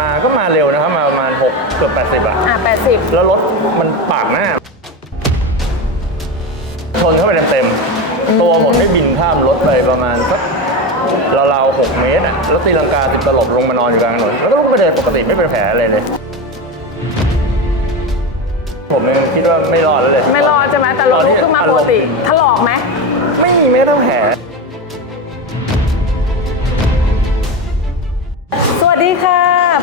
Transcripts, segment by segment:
มาก็มาเร็วนะครับ มาประมาณ6เกือบ80อะอะ 80 แล้วรถมันปาดหน้า ชนเข้าไปเต็มๆ ตัวผมได้บินข้ามรถไปประมาณสักราวๆ6เมตรอะแล้วตีลังกาติดตลบลงมานอนอยู่กลางถนนแล้วก็ลุกไปเดินปกติไม่เป็นแผลอะไรเลย ผมยังคิดว่าไม่รอดแล้วเลย ไม่รอดใช่ไหมแต่เราลุกขึ้นมาปกติถลอกไหมไม่มีไม่ต้องแผล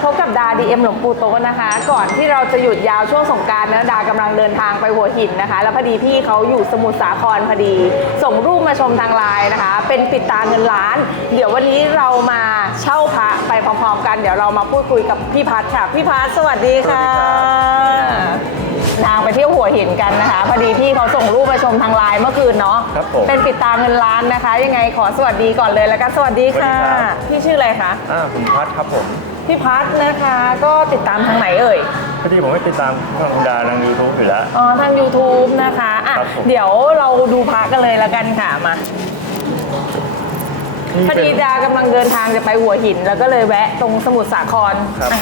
พบกับดาดีเอ็มหลวงปู่โตะนะคะ ก่อนที่เราจะหยุดยาวช่วงสงกรารนะดากำลังเดินทางไปหัวหินนะคะ แล้วพอดีพี่เขาอยู่สมุทรสาครพอดี ส่งรูปมาชมทางไลน์นะคะ เป็นปิดตาเงินล้าน เดี๋ยววันนี้เรามาเช่าพระไปพร้อมๆกัน เดี๋ยวเรามาพูดคุยกับพี่พัทค่ะ พี่พัทสวัสดีค่ะสวัสดีครับนางไปเที่ยวหัวหินกันนะคะ พอดีพี่เขาส่งรูปมาชมทางไลน์เมื่อคืนเนาะครับผมเป็นปิดตาเงินล้านนะคะ ยังไงขอสวัสดีก่อนเลยแล้วกันสวัสดีค่ะสวัสดีครับพี่ชื่ออะไรคะอ่าคุณพัทครับผม พี่พัทนะคะ ก็ติดตามทางไหนเอ่ยพอดีผมไม่ติดตามช่องดาทางยูทูบอยู่แล้ว อ๋อทาง YouTube นะคะอะครับผม เดี๋ยวเราดูพระกันเลยแล้วกันค่ะมานี่พอเป็น ดีดากำลังเดินทางจะไปหัวหิน แล้วก็เลยแวะตรงสมุทรสาครครับ อะ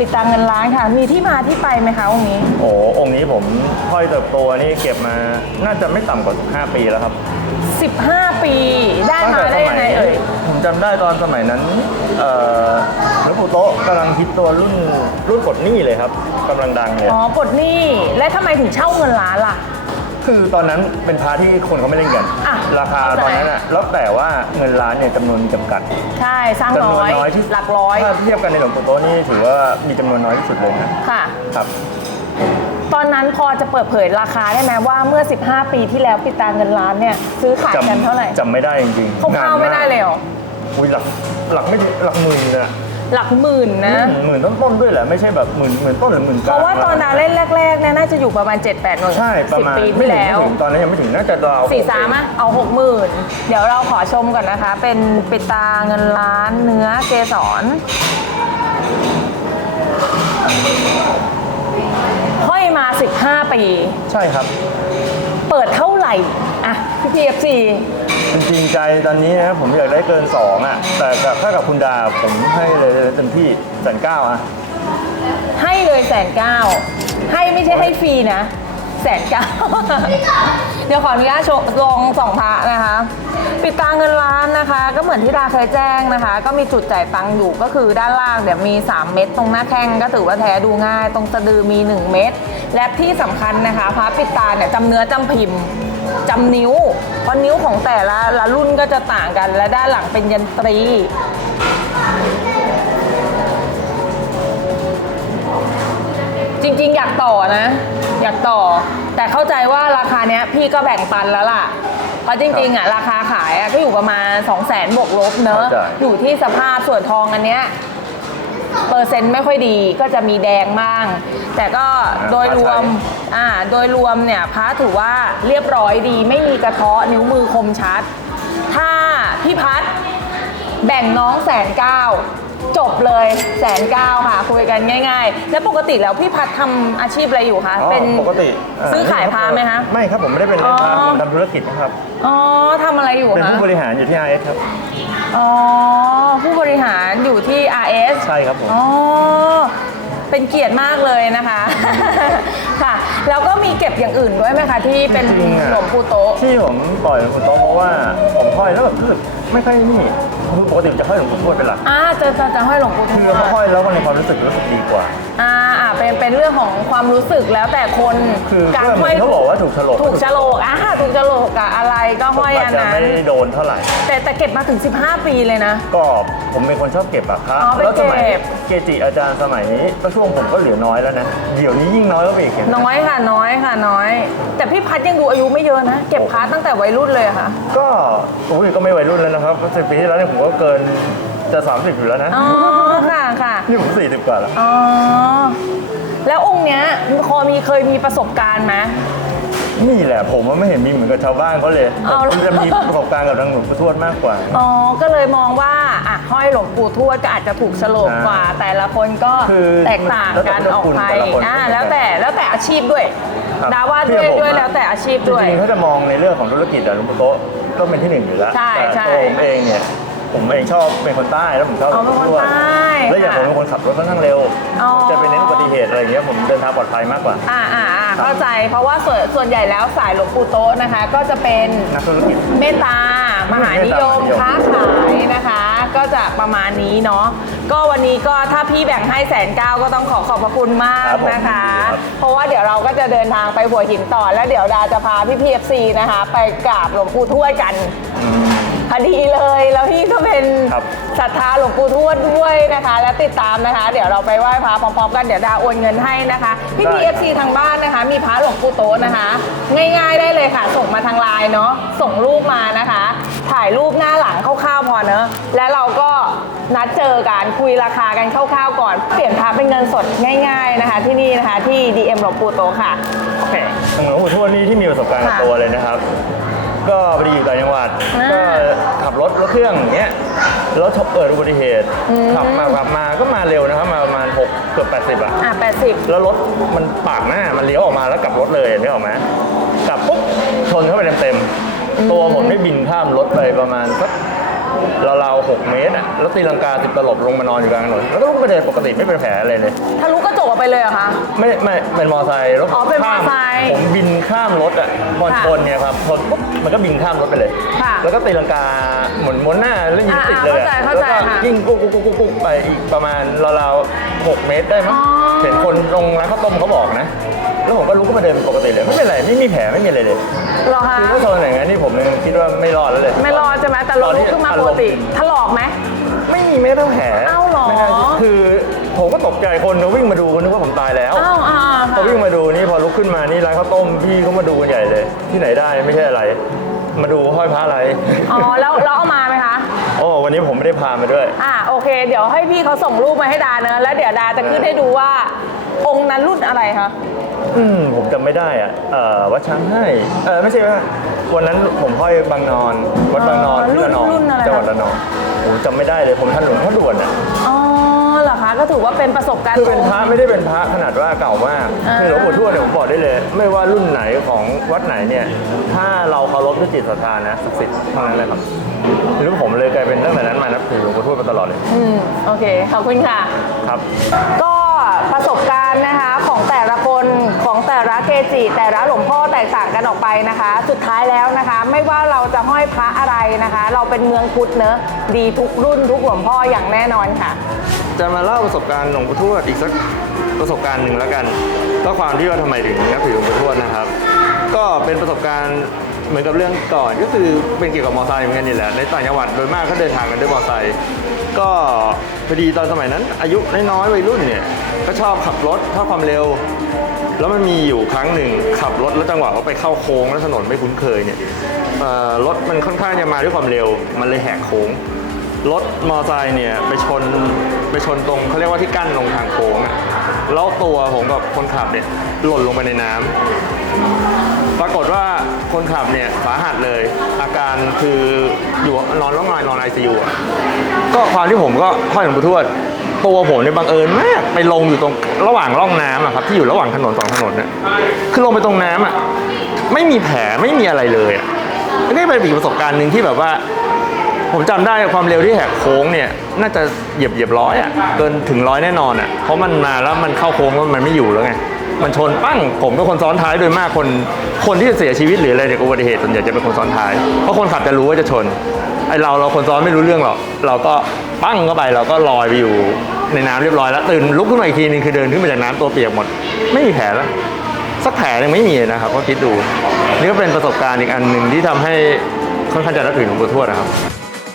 ติดตามเงินล้านค่ะ มีที่มาที่ไปไหมคะองค์นี้ โอ้องค์นี้ผมห้อยเติบโตนี่เก็บมา น่าจะไม่ต่ำกว่า 15 ปีแล้วครับ 15 ปี จำได้ตอนสมัยนั้นเอ่อหลวงปู่โต๊ะกำลังฮิตตัวรุ่นรุ่นกดหนี้เลยครับกำลังดังเลย อ๋อปลดหนี้และทำไมถึงเช่าเงินล้านล่ะ คือตอนนั้นเป็นพาที่คนเขาไม่เล่นกัน อะราคาเข้าใจ ตอนนั้นอะแล้วแต่ว่าเงินล้านเนี่ยจำนวนมีจำกัดใช่สร้างจำนน้วนอยน้อยที่หลักร้อยถ้าเทียบกันในหลวงปู่โต๊ะนี่ถือว่ามีจำนวนน้อยที่สุดเลยนะค่ะ ครับ ตอนนั้นพอจะเปิดเผยราคาได้ไหมว่าเมื่อ 15 ปีที่แล้วปิดตาเงินล้านเนี่ยซื้อขายกันเท่าไหร่ จำไม่ได้จริงๆคร่าวๆไม่ได้เลยเหรอ อุ้ยหลักหลักไม่หลักหมื่นเลยอะหลักหมื่นนะหมื่นต้นๆด้วยแหละไม่ใช่แบบหมื่นหมื่นต้นหรือหมื่นกเพลางราะว่าตอนนั้นเล่นแรกๆเนี่ยน่าจะอยู่ประมาณ 7 8หมื่นใช่ประสิบมาณปีไม่ที่ถึงแล้ว ไม่ถึงตอนนั้นยังไม่ถึงน่าจะราวสี่สามอะเอาหกหมื่นเดี๋ยวเราขอชมก่อนนะคะ เป็นปิดตาเงินล้านเนื้อเกสรห้อยมา 15 ปี ใช่ครับ เปิดเท่าไหร่อะพี่พีเอฟซี จริงใจตอนนี้นะผมอยากได้เกินสองอะ แต่กับถ้ากับคุณดาผมให้เลยเต็มที่แสนเก้าอะ ให้เลยแสนเก้าให้ไม่ใช่ให้ฟรีนะแสนเก้าเดี๋ยวขออนุญาตโชว์ลองสองพระนะคะ ปิดตาเงินล้านนะคะ ก็เหมือนที่ดาเคยแจ้งนะคะ ก็มีจุดจ่ายตังค์อยู่ก็คือด้านล่างเดี๋ยวมี 3 เม็ดตรงหน้าแข้งก็ถือว่าแท้ดูง่าย ตรงสะดือมี 1 เม็ดและที่สำคัญนะคะพระปิดตาเนี่ยจำเนื้อจำพิมพ์ จำนิ้ว เพราะนิ้วของแต่ละละรุ่นก็จะต่างกัน และด้านหลังเป็นยันตรี จริงๆ อยากต่อนะ อยากต่อ แต่เข้าใจว่าราคาเนี้ยพี่ก็แบ่งปันแล้วล่ะ เพราะจริงๆอะราคาขายอะก็อยู่ประมาณ 2 0 0 0 0 0บวกลบเนอะ เข้าใจ อยู่ที่สภาพส่วนทองอันเนี้ย เปอร์เซ็นต์ไม่ค่อยดีก็จะมีแดงบ้าง แต่ก็โดยรวมอ่าโดยรวมเนี่ยพระถือว่าเรียบร้อยดีไม่มีกระเทาะนิ้วมือคมชัด ถ้าพี่พัดแบ่งน้องแสนเก้าจบเลยแสนเก้าค่ะ คุยกันง่าย ๆ แล้วปกติแล้วพี่พัดทำอาชีพอะไรอยู่คะอ๋อเป็นปกติเซื้อขายพาไหมคะ ไม่ครับผมไม่ได้เป็นเล่นพาอ๋อ ผมทำธุรกิจนะครับ อ๋อทำอะไรอยู่เป็นคะผู้บริหารอยู่ที่ RS ครับ อ๋อผู้บริหาร อยู่ที่ RS ใช่ครับผม อ๋อ เป็นเกียรติมากเลยนะคะ ค่ะ แล้วก็มีเก็บอย่างอื่นด้วยไหมคะ ที่เป็นจริงๆอะ หลวงปู่โต๊ะ ที่ผมปล่อยหลวงปู่โต๊ะเพราะว่าผมห้อยแล้วแบบรู้สึกไม่ค่อยนี่คือปกติจะห้อยหลวงปู่ทวดเป็นหลักอ่าจะจะจะห้อยหลวงปู่ทคือวดเขาห้อยแล้วมันในความรู้สึกรู้สึกดีกว่า อ่าอ่า เป็นเป็นเรื่องของความรู้สึกแล้วแต่คนคือการก็เหมืห้ออยนเขาบอกว่าถูกโฉลกถูกฉลกอะถูกฉลกอะอะไรก็ห้อยผมอัอาจนจะนั้นไม่ได้โดนเท่าไหร่ แต่แต่เก็บมาถึง 15 ปีเลยนะ ก็ผมเป็นคนชอบเก็บอะครับอ๋อไปแล้วสมัยเก็บเกจิอาจารย์สมัยนี้ก็ช่วงผมก็เหลือน้อยแล้วนะเดี๋ยวนี้ยิ่งน้อยก็ไปอีกเห็นไหมน้อยค่ะน้อยค่ะน้อย แต่พี่พัดยังดูอายุไม่เยอะนะ เก็บพาร์ทตั้งแต่วัยรุ่นเลยอะค่ะ ก็อุ้ยก็ไม่วัยรุ่นแล้วนะครับสิบปีที่แล้วเนี่ยผมก็เกินจะ 30 อยู่แล้วนะ อ๋อ ค่ะค่ะนี่ผม40 กว่าแล้ว อ๋อ แล้วองค์เนี้ยพอมีเคยมีประสบการณ์ไหม นี่แหละผมว่าไม่เห็นมีเหมือนกับชาวบ้านเขาเลยเอาเหรอผมจะมีประสบการณ์กับทางหลวงปู่ทวดมากกว่า อ๋อ ก็เลยมองว่าอะห้อยหลวงปู่ทวดก็อาจจะถูกฉลกกว่า แต่ละคนก็คือแตกต่างกันแล้วแต่ออกไปแต่ละคนอ่าไม่เหมือนกันแล้วแต่แล้วแต่อาชีพด้วยครับดาว่าที่ด้วยผมด้วยอะแล้วแต่อาชีพด้วย จริงๆถ้าจะมองในเรื่องของธุรกิจอะหลวงปู่โต๊ะก็เป็นที่หนึ่งอยู่แล้วใช่แต่ใช่ ตัวผมเองเนี่ย ผมเองชอบเป็นคนใต้แล้วผมชอบหลอ๋อวงเป็นปู่คนทวดใต้และแล้วอย่างผมเป็นคนขับรถค่อนข้างเร็ว อ๋อ จะไปเน้นอุบัติเหตุอะไรอย่างเงี้ยผมเดินทางปลอดภัยมากกว่า อ่าอ่าอ่าเข้าใจเพราะว่าส่วนส่วนใหญ่แล้วสายหลวงปู่โต๊ะนะคะ ก็จะเป็นนักธุรกิจ เมตตามหานิยมเมตตามหานิยมค้าขายนะคะ ก็จะประมาณนี้เนาะก็วันนี้ก็ถ้าพี่แบ่งให้แสนเก้าก็ต้องขอขอบพระคุณมากนะคะเพราะว่าเดี๋ยวเราก็จะเดินทางไปหัวหินต่อ แล้วเดี๋ยวดาจะพาพี่พีเอฟซีนะคะ ไปกราบหลวงปู่ทวดกันอืมพอ ดีเลย แล้วพี่ก็เป็นครับ ศรัทธาหลวงปู่ทวดด้วยนะคะ และติดตามนะคะ เดี๋ยวเราไปไหว้พระพร้อมๆกันเดี๋ยวดาโอนเงินให้นะคะพี่ได้พีเอฟซีทางบ้านนะคะ มีพระหลวงปู่โตะนะคะ ง่ายๆได้เลยค่ะ ส่งมาทางไลน์เนาะส่งรูปมานะคะ ถ่ายรูปหน้าหลังคร่าวๆพอเนอะแล้วเราก็นัดเจอกันคุยราคากันคร่าวๆก่อน เปลี่ยนพระเป็นเงินสดง่าย ๆนะคะ ที่นี่นะคะที่ DM หลวงปู่โตะค่ะ โอเคทางหลวงปู่ทวดนี่ที่มีประสบการณ์กับค่ะตัวเลยนะครับ ก็พอดีอยู่ต่างจังหวัดอ่าก็ ขับรถรถเครื่องอย่างเงี้ยแล้วเกิดอุบัติเหตุอืม ขับมาขับมาก็มาเร็วนะครับมาประมาณ6เกือบ80อะอะ 80 แล้วรถมันปาดหน้ามันเลี้ยวออกมาแล้วกลับรถเลยนึกออกไหมกลับปุ๊บชนเข้าไปเต็มๆตัวผมได้บินข้ามรถไปประมาณสัก ราวๆหกเมตรอะแล้วตีลังกาติดตลบลงมานอนอยู่กลางถนนแล้วก็ลุกไปเดินปกติไม่เป็นแผลอะไรเลย ทะลุกระจกออกไปเลยเหรอคะ ไม่ไม่เป็นมอไซค์แล้วอ๋อเป็นมอข้ามไซค์ผมบินข้ามรถอะบอลค่ะชนเนี่ยครับชนปุ๊บมันก็บินข้ามรถไปเลย ค่ะแล้วก็ตีลังกาหมุนม้วนหน้าแล้วยิงอ่าติดเลยอะเข้าใจแล้วเข้าใจก็ค่ะยิงกุ๊กกุ๊กกุ๊กกุ๊กกุ๊กไปอีกประมาณราวๆหกเมตรได้มั้งอ๋อ เห็นคนตรงร้านข้าวต้มเขาบอกนะ แล้วผมก็ลุกขึ้นมาเดินปกติเลย ไม่เป็นไรไม่มีแผลไม่มีอะไรเลยเหรอคะคือถ้าชนอย่างนั้นนี่ผมยังคิดว่าไม่รอดแล้วเลย ไม่รอดใช่ไหมแต่เราลุกขึ้นมาปกติถลอกไหมไม่มีแม้แต่แผลเอ้าเหรอไม่น่าคือผมก็ตกใจคนเขาวิ่งมาดูนึกว่าผมตายแล้วอ้าวอ่าพอค่ะวิ่งมาดูนี่พอลุกขึ้นมานี่ร้านข้าวต้มพี่เขามาดูกันใหญ่เลย ที่ไหนได้ไม่ใช่อะไร มาดูห้อยพระอะไรอ๋อแล้วแล้วเอามาไหมคะโอ้วันนี้ผมไม่ได้พามาด้วย อ่าโอเค เดี๋ยวให้พี่เขาส่งรูปมาให้ดาเนอะแล้วเดี๋ยวดาจะขึ้นให้ดูว่าองค์นั้นรุ่นอะไรคะ อืมผมจำไม่ได้อะเอ่อวัดช้างให้เออไม่ใช่ว่าวันนั้นผมห้อยบางนอนวัดบางนอนอ๋อที่ระนองรุ่นอะไรจังหวัดคะระนองผมจำไม่ได้เลยผมท่านหลวงพ่อด่วนอะอ๋อเหรอคะก็ถือว่าเป็นประสบการณ์ คือเป็นตรงพระไม่ได้เป็นพระขนาดว่าเก่ามากอ่า คือหลวงปู่ทวดเนี่ยผมบอกได้เลย ไม่ว่ารุ่นไหนของวัดไหนเนี่ย ถ้าเราเคารพด้วยจิตศรัทธานะศักดิ์สิทธิ์เท่านั้นเลยครับคือผมเลยกลายเป็นตั้งแต่นั้นมานับถือหลวงปู่ทวดมาตลอดเลยอืมโอเคขอบคุณค่ะ ครับ ก็ ประสบการณ์นะคะของแต่ละคนของแต่ละเกจิ แต่ละหลวงพ่อแตกต่างกันออกไปนะคะ สุดท้ายแล้วนะคะ ไม่ว่าเราจะห้อยพระอะไรนะคะ เราเป็นเมืองพุทธเนอะดีทุกรุ่นทุกหลวงพ่ออย่างแน่นอนค่ะ จะมาเล่าประสบการณ์หลวงปู่ทวดอีกสักประสบการณ์หนึ่งแล้วกัน ก็ความที่ว่าทำไมถึงนับถือหลวงปู่ทวดนะครับ ก็เป็นประสบการณ์เหมือนกับเรื่องก่อนก็คือเป็นเกี่ยวกับมอเตอร์ไซค์เหมือนกันนี่แหละในต่างจังหวัดโดยมากก็เดินทางกันด้วยมอเตอร์ไซค์ ก็พอดีตอนสมัยนั้น อายุน้อยๆวัยรุ่นเนี่ยก็ชอบขับรถชอบความเร็ว แล้วมันมีอยู่ครั้งหนึ่งขับรถแล้วจังหวะว่าไปเข้าโค้งแล้วถนนไม่คุ้นเคยเนี่ยรถมันค่อนข้างจะมาด้วยความเร็ว มันเลยแหกโค้งรถมอไซค์เนี่ยไปชนไปชนตรงเขาเรียกว่าที่กั้นลงทางโค้งอะแล้วตัวผมกับคนขับเนี่ยหล่นลงไปในน้ำปรากฏว่า คนขับเนี่ยสาหัสเลย อาการคืออยู่นอนร้องไห้นอนไอซียูก็ความที่ผมก็ห้อยหลวงปู่ทวดตัวผมเนี่ยบังเอิญมากไปลงอยู่ตรงระหว่างร่องน้ำอะครับที่อยู่ระหว่างถนนสองถนนเนี่ยคือลงไปตรงน้ำอะไม่มีแผลไม่มีอะไรเลยอะนี่เป็นอีกประสบการณ์หนึ่งที่แบบว่า ผมจำได้ความเร็วที่แหกโค้งเนี่ยน่าจะเหยียบเหยียบร้อยอะเกินถึงร้อยแน่นอนอะเพราะมันมาแล้วมันเข้าโค้งแล้วมันไม่อยู่แล้วไง มันชนปั้งผมเป็นคนซ้อนท้ายโดยมากคนคนที่จะเสียชีวิตหรืออะไรจากอุบัติเหตุส่วนใหญ่จะเป็นคนซ้อนท้ายเพราะคนขับจะรู้ว่าจะชนไอเราเราคนซ้อนไม่รู้เรื่องหรอกเราก็ปั้งเข้าไปเราก็ลอยไปอยู่ในน้ำเรียบร้อยแล้วตื่นลุกขึ้นมาอีกทีนึงคือเดินขึ้นมาจากน้ำตัวเปียกหมด ไม่มีแผลแล้วสักแผลยังไม่มีนะครับก็คิดดู นี่ก็เป็นประสบการณ์อีกอันหนึ่งที่ทำให้ค่อนข้างจะนับถือหลวงปู่ทวดนะครับ